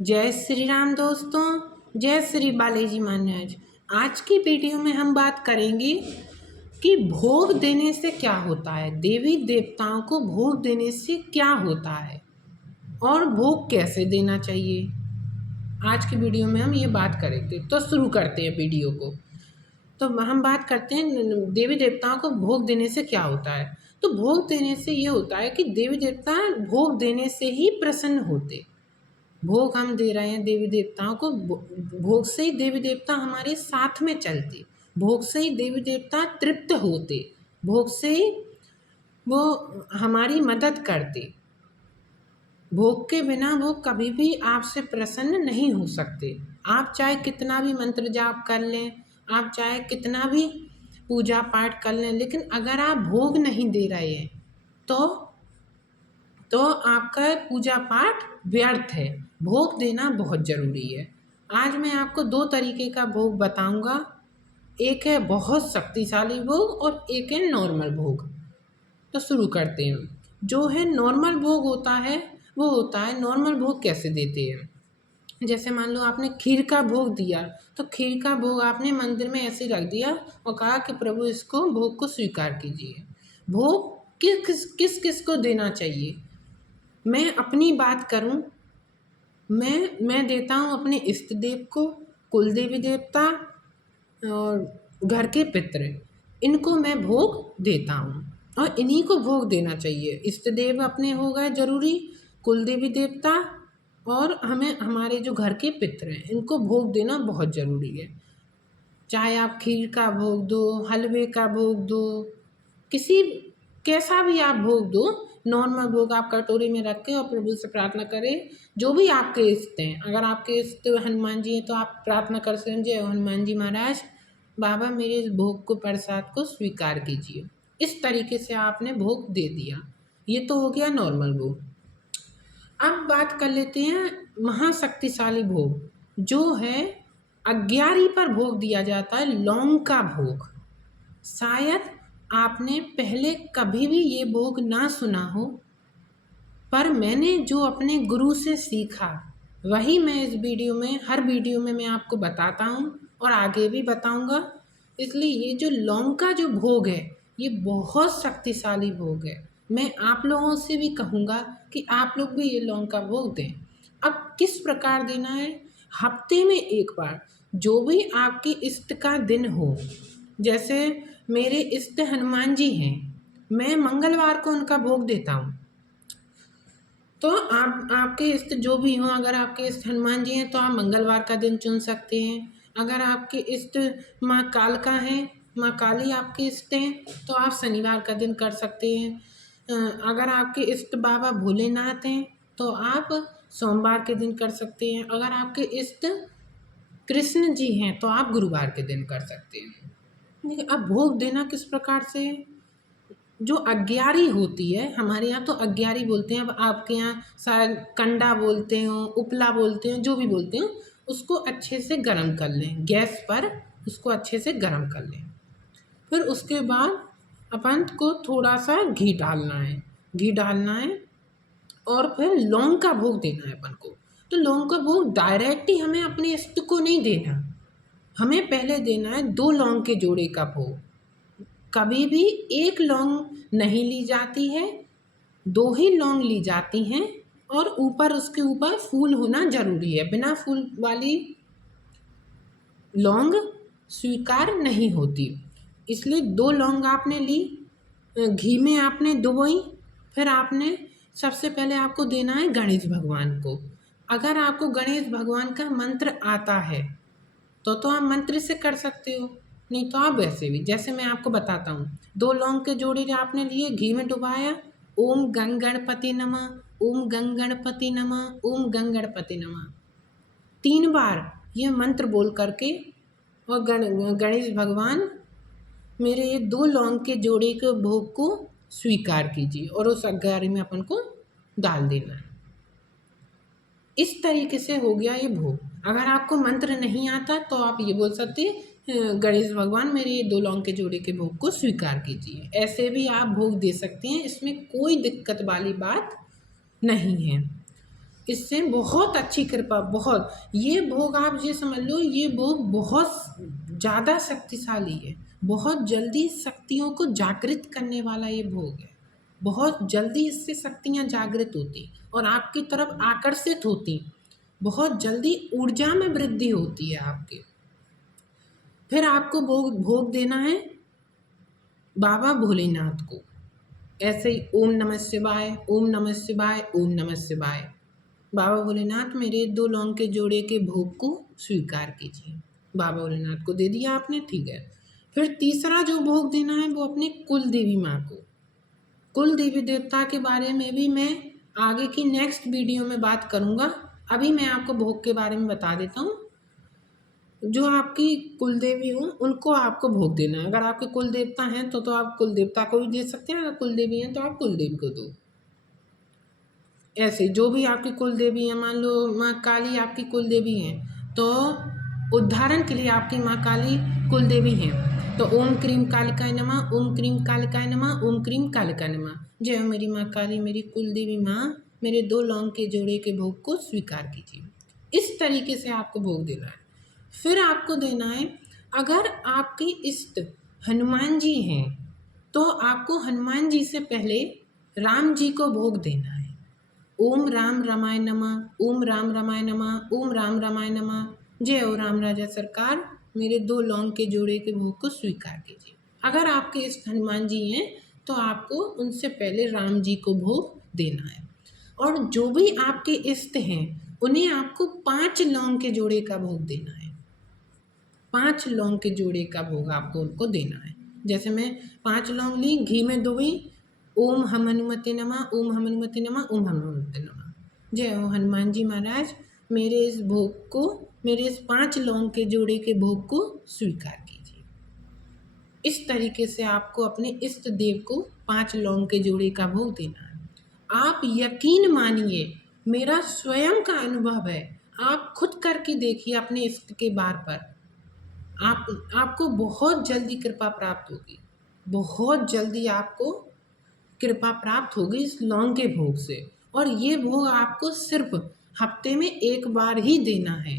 जय श्री राम दोस्तों। जय श्री बालाजी महाराज। आज की वीडियो में हम बात करेंगे कि भोग देने से क्या होता है, देवी देवताओं को भोग देने से क्या होता है और भोग कैसे देना चाहिए। आज की वीडियो में हम ये बात करेंगे, तो शुरू करते हैं वीडियो को। तो हम बात करते हैं देवी देवताओं को भोग देने से क्या होता है। तो भोग देने से ये होता है कि देवी देवता भोग देने से ही प्रसन्न होते। भोग हम दे रहे हैं देवी देवताओं को, भोग से ही देवी देवता हमारे साथ में चलते, भोग से ही देवी देवता तृप्त होते, भोग से ही वो हमारी मदद करते। भोग के बिना वो कभी भी आपसे प्रसन्न नहीं हो सकते। आप चाहे कितना भी मंत्र जाप कर लें, आप चाहे कितना भी पूजा पाठ कर लें, लेकिन अगर आप भोग नहीं दे रहे हैं तो आपका पूजा पाठ व्यर्थ है। भोग देना बहुत ज़रूरी है। आज मैं आपको दो तरीके का भोग बताऊंगा। एक है बहुत शक्तिशाली भोग और एक है नॉर्मल भोग। तो शुरू करते हैं। जो है नॉर्मल भोग होता है, वो होता है नॉर्मल भोग कैसे देते हैं। जैसे मान लो आपने खीर का भोग दिया, तो खीर का भोग आपने मंदिर में ऐसे रख दिया और कहा कि प्रभु इसको भोग को स्वीकार कीजिए। भोग किस किस को देना चाहिए, मैं अपनी बात करूं, मैं देता हूं अपने इष्ट देव को, कुल देवी देवता और घर के पितृ, इनको मैं भोग देता हूं और इन्हीं को भोग देना चाहिए। इष्ट देव अपने हो गए जरूरी, कुल देवी देवता और हमें हमारे जो घर के पितृ हैं इनको भोग देना बहुत ज़रूरी है। चाहे आप खीर का भोग दो, हलवे का भोग दो, किसी कैसा भी आप भोग दो, नॉर्मल भोग आप कटोरी में रख के और प्रभु से प्रार्थना करें। जो भी आपके इष्ट हैं, अगर आपके इष्ट हनुमान जी हैं तो आप प्रार्थना कर सकते हैं, हनुमान जी महाराज बाबा मेरे इस भोग को, प्रसाद को स्वीकार कीजिए। इस तरीके से आपने भोग दे दिया। ये तो हो गया नॉर्मल भोग। अब बात कर लेते हैं महाशक्तिशाली भोग, जो है 11 पर भोग दिया जाता है, लौंग का भोग। शायद आपने पहले कभी भी ये भोग ना सुना हो, पर मैंने जो अपने गुरु से सीखा वही मैं इस वीडियो में, हर वीडियो में मैं आपको बताता हूँ और आगे भी बताऊँगा। इसलिए ये जो लौंग का जो भोग है ये बहुत शक्तिशाली भोग है। मैं आप लोगों से भी कहूँगा कि आप लोग भी ये लौंग का भोग दें। अब किस प्रकार देना है, हफ्ते में एक बार, जो भी आपके इष्ट का दिन हो। जैसे मेरे इष्ट हनुमान जी हैं, मैं मंगलवार को उनका भोग देता हूँ। तो आपके इष्ट जो भी हों, अगर आपके इष्ट हनुमान जी हैं तो आप मंगलवार का दिन चुन सकते हैं। अगर आपके इष्ट माँ कालका हैं, माँ काली आपके इष्ट हैं, तो आप शनिवार का दिन कर सकते हैं। अगर आपके इष्ट बाबा भोलेनाथ हैं तो आप सोमवार के दिन कर सकते हैं। अगर आपके इष्ट कृष्ण जी हैं तो आप गुरुवार के दिन कर सकते हैं। देखिए, अब भोग देना किस प्रकार से, जो अग्यारी होती है, हमारे यहाँ तो अग्यारी बोलते हैं, अब आपके यहाँ शायद कंडा बोलते हो, उपला बोलते हो, जो भी बोलते हो, उसको अच्छे से गर्म कर लें गैस पर, उसको अच्छे से गर्म कर लें। फिर उसके बाद अपन को थोड़ा सा घी डालना है, घी डालना है और फिर लौंग का भोग देना है अपन को। तो लौंग का भोग डायरेक्ट ही हमें अपने इष्ट को नहीं देना, हमें पहले देना है 2 लौंग के जोड़े का भोग। कभी भी एक लौंग नहीं ली जाती है, 2 ही लौंग ली जाती हैं और ऊपर उसके ऊपर फूल होना जरूरी है। बिना फूल वाली लौंग स्वीकार नहीं होती। इसलिए 2 लौंग आपने ली, घी में आपने डुबोई, फिर आपने सबसे पहले आपको देना है गणेश भगवान को। अगर आपको गणेश भगवान का मंत्र आता है तो आप मंत्र से कर सकते हो, नहीं तो आप वैसे भी, जैसे मैं आपको बताता हूँ। 2 लौंग के जोड़े जो आपने लिए, घी में डुबाया, ओम गंग गणपति नमः, ओम गंग गणपति नमः, ओम गंग गणपति नमः 3 बार ये मंत्र बोल करके और गणेश भगवान मेरे ये 2 लौंग के जोड़े के भोग को स्वीकार कीजिए और उस अग्यारी में अपन को डाल देना है। इस तरीके से हो गया ये भोग। अगर आपको मंत्र नहीं आता तो आप ये बोल सकते हैं गणेश भगवान मेरे ये 2 लौंग के जोड़े के भोग को स्वीकार कीजिए। ऐसे भी आप भोग दे सकते हैं, इसमें कोई दिक्कत वाली बात नहीं है। इससे बहुत अच्छी कृपा, बहुत, ये भोग आप ये समझ लो, ये भोग बहुत ज़्यादा शक्तिशाली है, बहुत जल्दी शक्तियों को जागृत करने वाला ये भोग है। बहुत जल्दी इससे शक्तियाँ जागृत होती और आपकी तरफ आकर्षित होती, बहुत जल्दी ऊर्जा में वृद्धि होती है आपके। फिर आपको भोग भोग देना है बाबा भोलेनाथ को, ऐसे ही ओम नमः शिवाय, ओम नमः शिवाय, ओम नमः शिवाय। बाबा भोलेनाथ मेरे 2 लौंग के जोड़े के भोग को स्वीकार कीजिए। बाबा भोलेनाथ को दे दिया आपने, ठीक है। फिर तीसरा जो भोग देना है वो अपने कुल देवी माँ को। कुल देवी देवता के बारे में भी मैं आगे की नेक्स्ट वीडियो में बात करूँगा। अभी मैं आपको भोग के बारे में बता देता हूँ। जो आपकी कुल देवी हो उनको आपको भोग देना है। अगर आपके कुल देवता हैं तो आप कुल देवता को भी दे सकते हैं, अगर कुल देवी हैं तो आप कुल देवी को दो। ऐसे जो भी आपकी कुल देवी है, मान लो माँ काली आपकी कुल देवी हैं, तो उदाहरण के लिए आपकी माँ काली कुल देवी हैं, तो ओम क्रीम कालिकाय नमः, ओम क्रीम कालिकाय नमः, ओम क्रीम कालिकाय नमः। जय हो मेरी माँ काली, मेरी कुल देवी माँ, मेरे 2 लौंग के जोड़े के भोग को स्वीकार कीजिए। इस तरीके से आपको भोग देना है। फिर आपको देना है, अगर आपके इष्ट हनुमान जी हैं तो आपको हनुमान जी से पहले राम जी को भोग देना है। ओम राम रमाय नमः, ओम राम रमाय नमः, ओम राम रमाय नमः। जय हो राम राजा सरकार, मेरे 2 लौंग के जोड़े के भोग को स्वीकार कीजिए। अगर आपके इष्ट हनुमान जी हैं तो आपको उनसे पहले राम जी को भोग देना है। और जो भी आपके इष्ट हैं उन्हें आपको 5 लौंग के जोड़े का भोग देना है। 5 लौंग के जोड़े का भोग आपको उनको देना है। जैसे मैं 5 लौंग ली, घी में डुबी, ओम हम हनुमते नमः, ओम हम हनुमते नमः, ओम हम हनुमते नमः। जय हो हनुमान जी महाराज, मेरे इस भोग को, मेरे इस 5 लौंग के जोड़े के भोग को स्वीकार कीजिए। इस तरीके से आपको अपने इष्ट देव को 5 लौंग के जोड़े का भोग देना है। आप यकीन मानिए, मेरा स्वयं का अनुभव है, आप खुद करके देखिए अपने इष्ट के बार पर, आपको बहुत जल्दी कृपा प्राप्त होगी, बहुत जल्दी आपको कृपा प्राप्त होगी इस लौंग के भोग से। और ये भोग आपको सिर्फ हफ्ते में 1 बार ही देना है।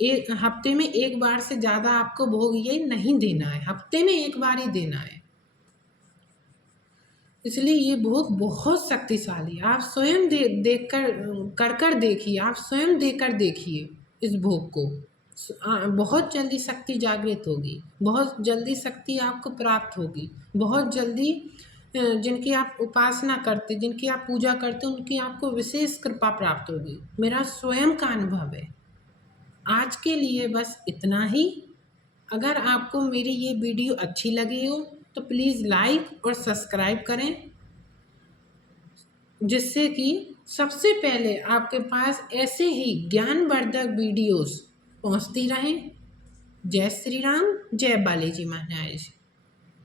एक हफ्ते में 1 बार से ज़्यादा आपको भोग ये नहीं देना है, हफ्ते में 1 बार ही देना है। इसलिए ये भोग बहुत शक्तिशाली है। आप स्वयं देख कर देखिए, आप स्वयं देकर देखिए इस भोग को। बहुत जल्दी शक्ति जागृत होगी, बहुत जल्दी शक्ति आपको प्राप्त होगी, बहुत जल्दी जिनकी आप उपासना करते, जिनकी आप पूजा करते, उनकी आपको विशेष कृपा प्राप्त होगी। मेरा स्वयं का अनुभव है। आज के लिए बस इतना ही। अगर आपको मेरी ये वीडियो अच्छी लगी हो तो प्लीज़ लाइक और सब्सक्राइब करें, जिससे कि सबसे पहले आपके पास ऐसे ही ज्ञानवर्धक वीडियोस पहुंचती रहें। जय श्री राम, जय बालाजी महाराज।